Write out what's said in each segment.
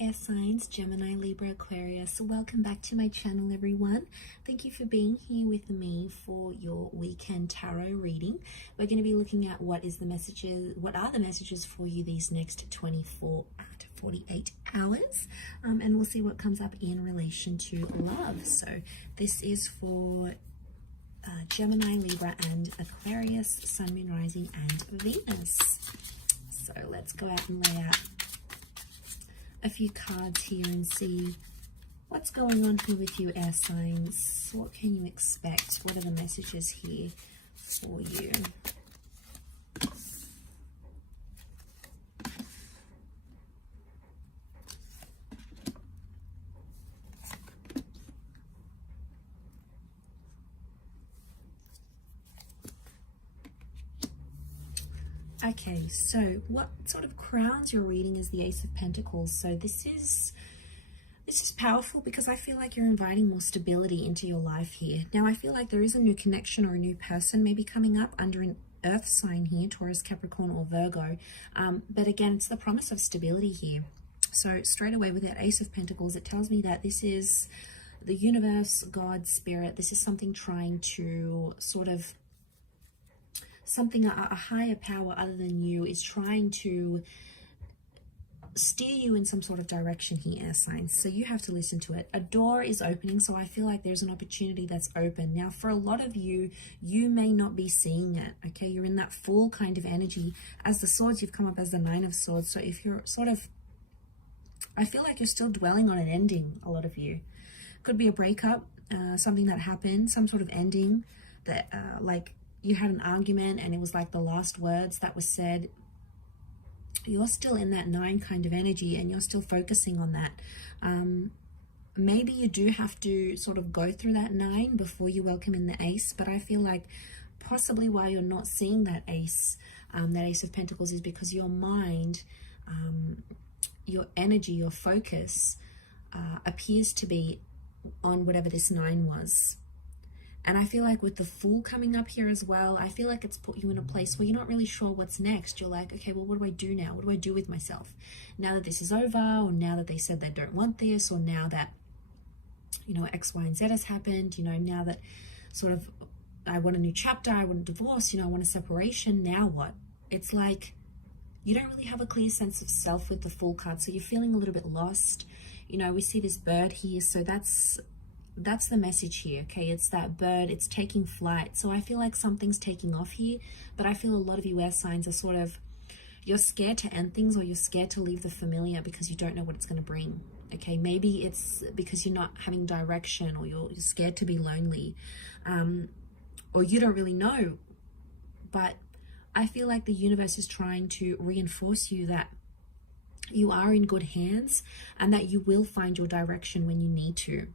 air signs, Gemini, Libra, Aquarius. Welcome back to my channel, everyone. Thank you for being here with me for your weekend tarot reading. We're going to be looking at what are the messages for you these next 24 to 48 hours, and we'll see what comes up in relation to love. So this is for Gemini, Libra, and Aquarius, Sun, Moon, Rising, and Venus. So let's go out and lay out a few cards here and see what's going on here with you, air signs. What can you expect? What are the messages here for you? Okay, so what sort of crowns your reading is the Ace of Pentacles. So this is powerful because I feel like you're inviting more stability into your life here. Now, I feel like there is a new connection or a new person maybe coming up under an earth sign here, Taurus, Capricorn, or Virgo. But again, it's the promise of stability here. So straight away with that Ace of Pentacles, it tells me that this is the universe, God, spirit. This is something trying to sort of a higher power other than you is trying to steer you in some sort of direction here, air signs. So you have to listen to it. A door is opening, so I feel like there's an opportunity that's open. Now, for a lot of you, you may not be seeing it, okay? You're in that full kind of energy. As the swords, you've come up as the Nine of Swords. So if you're sort of, I feel like you're still dwelling on an ending, a lot of you. Could be a breakup, something that happened, some sort of ending that, like, you had an argument and it was like the last words that was said. You're still in that 9 kind of energy and you're still focusing on that. Maybe you do have to sort of go through that 9 before you welcome in the Ace, but I feel like possibly why you're not seeing that Ace of Pentacles is because your mind, your energy, your focus appears to be on whatever this 9 was. And I feel like with the Fool coming up here as well, I feel like it's put you in a place where you're not really sure what's next. You're like, okay, well, what do I do now? What do I do with myself? Now that this is over, or now that they said they don't want this, or now that, you know, X, Y, and Z has happened, you know, now that sort of I want a new chapter, I want a divorce, you know, I want a separation, now what? It's like you don't really have a clear sense of self with the Fool card, so you're feeling a little bit lost. You know, we see this bird here, so that's the message here, okay? It's that bird, it's taking flight. So I feel like something's taking off here, but I feel a lot of you air signs are sort of, you're scared to end things, or you're scared to leave the familiar because you don't know what it's going to bring, okay? Maybe it's because you're not having direction, or you're scared to be lonely, or you don't really know. But I feel like the universe is trying to reinforce you that you are in good hands and that you will find your direction when you need to.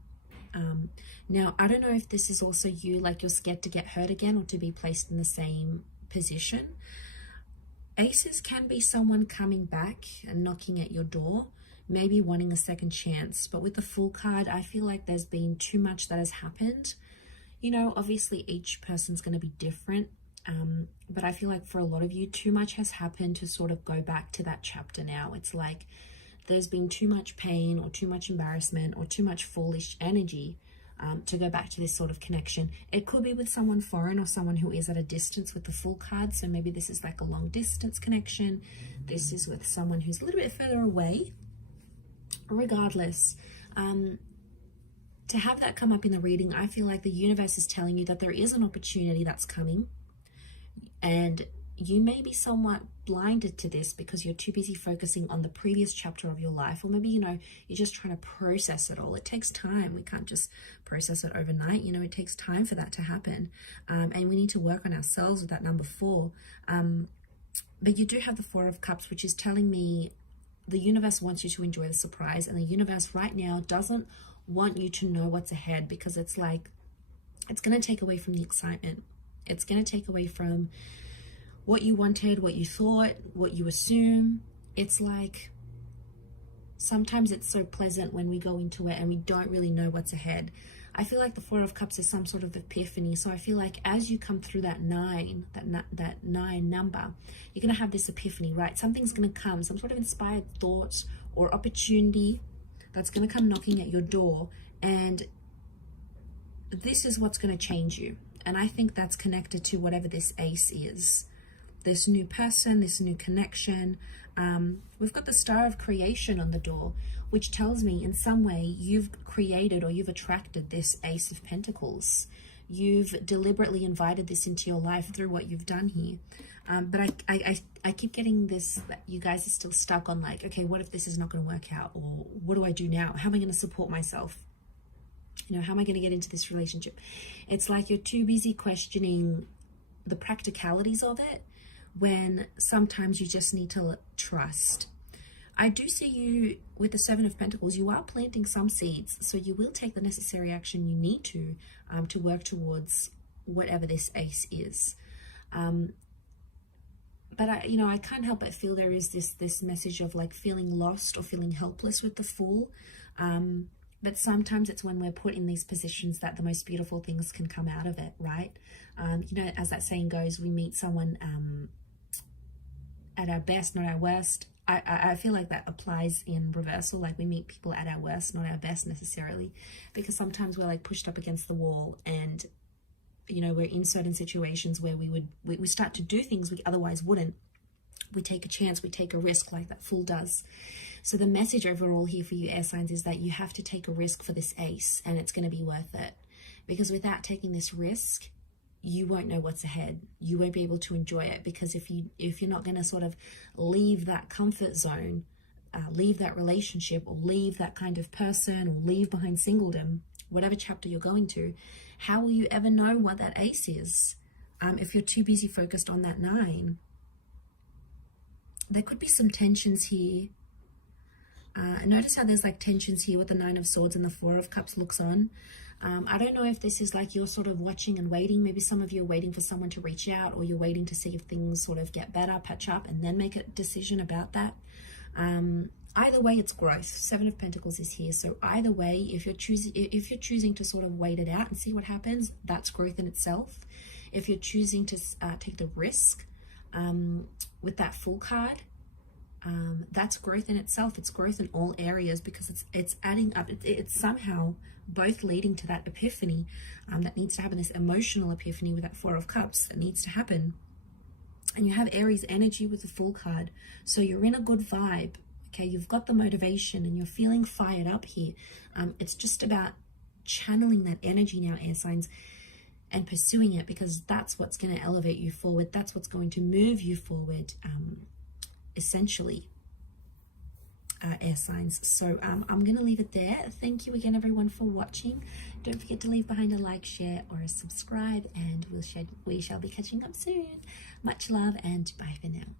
Now, I don't know if this is also you, like you're scared to get hurt again or to be placed in the same position. Aces can be someone coming back and knocking at your door, maybe wanting a second chance. But with the Fool card, I feel like there's been too much that has happened. You know, obviously each person's going to be different. But I feel like for a lot of you, too much has happened to sort of go back to that chapter now. It's like there's been too much pain or too much embarrassment or too much foolish energy to go back to this sort of connection. It could be with someone foreign or someone who is at a distance with the Fool card. So maybe this is like a long distance connection. This is with someone who's a little bit further away. Regardless, to have that come up in the reading, I feel like the universe is telling you that there is an opportunity that's coming. And you may be somewhat blinded to this because you're too busy focusing on the previous chapter of your life, or maybe, you know, you're just trying to process it all. It takes time. We can't just process it overnight. You know, it takes time for that to happen. And we need to work on ourselves with that number 4. But you do have the 4 of Cups, which is telling me the universe wants you to enjoy the surprise, and the universe right now doesn't want you to know what's ahead, because it's like, it's going to take away from the excitement. It's going to take away from what you wanted, what you thought, what you assume. It's like sometimes it's so pleasant when we go into it and we don't really know what's ahead. I feel like the Four of Cups is some sort of epiphany. So I feel like as you come through that nine number, you're going to have this epiphany, right? Something's going to come, some sort of inspired thought or opportunity that's going to come knocking at your door, and this is what's going to change you. And I think that's connected to whatever this ace is, this new person, this new connection. We've got the Star of Creation on the door, which tells me in some way you've created or you've attracted this Ace of Pentacles. You've deliberately invited this into your life through what you've done here. But I keep getting this, that you guys are still stuck on like, okay, what if this is not going to work out? Or what do I do now? How am I going to support myself? You know, how am I going to get into this relationship? It's like you're too busy questioning the practicalities of it, when sometimes you just need to trust. I do see you with the Seven of Pentacles. You are planting some seeds, so you will take the necessary action you need to work towards whatever this ace is. But I can't help but feel there is this message of like feeling lost or feeling helpless with the Fool. But sometimes it's when we're put in these positions that the most beautiful things can come out of it, right? As that saying goes, we meet someone at our best, not our worst. I feel like that applies in reversal. Like we meet people at our worst, not our best necessarily, because sometimes we're like pushed up against the wall, and we're in certain situations where we start to do things we otherwise wouldn't. We take a chance, we take a risk, like that Fool does. So the message overall here for you air signs is that you have to take a risk for this ace, and it's going to be worth it, because without taking this risk, you won't know what's ahead. You won't be able to enjoy it, because if you're not going to sort of leave that comfort zone, leave that relationship, or leave that kind of person, or leave behind singledom, whatever chapter you're going to, how will you ever know what that ace is if you're too busy focused on that 9? There could be some tensions here. Notice how there's like tensions here with the 9 of Swords and the 4 of Cups looks on. I don't know if this is like you're sort of watching and waiting. Maybe some of you are waiting for someone to reach out, or you're waiting to see if things sort of get better, patch up, and then make a decision about that. Either way, it's growth. 7 of Pentacles is here. So either way, if you're choosing to sort of wait it out and see what happens, that's growth in itself. If you're choosing to take the risk with that Fool card, that's growth in itself. It's growth in all areas, because it's adding up. It's somehow both leading to that epiphany that needs to happen, this emotional epiphany with that 4 of Cups that needs to happen. And you have Aries energy with the Fool card, so you're in a good vibe. Okay, you've got the motivation and you're feeling fired up here. It's just about channeling that energy now, air signs, and pursuing it, because that's what's going to elevate you forward. That's what's going to move you forward, essentially, air signs. So I'm going to leave it there. Thank you again, everyone, for watching. Don't forget to leave behind a like, share, or a subscribe, and we shall be catching up soon. Much love, and bye for now.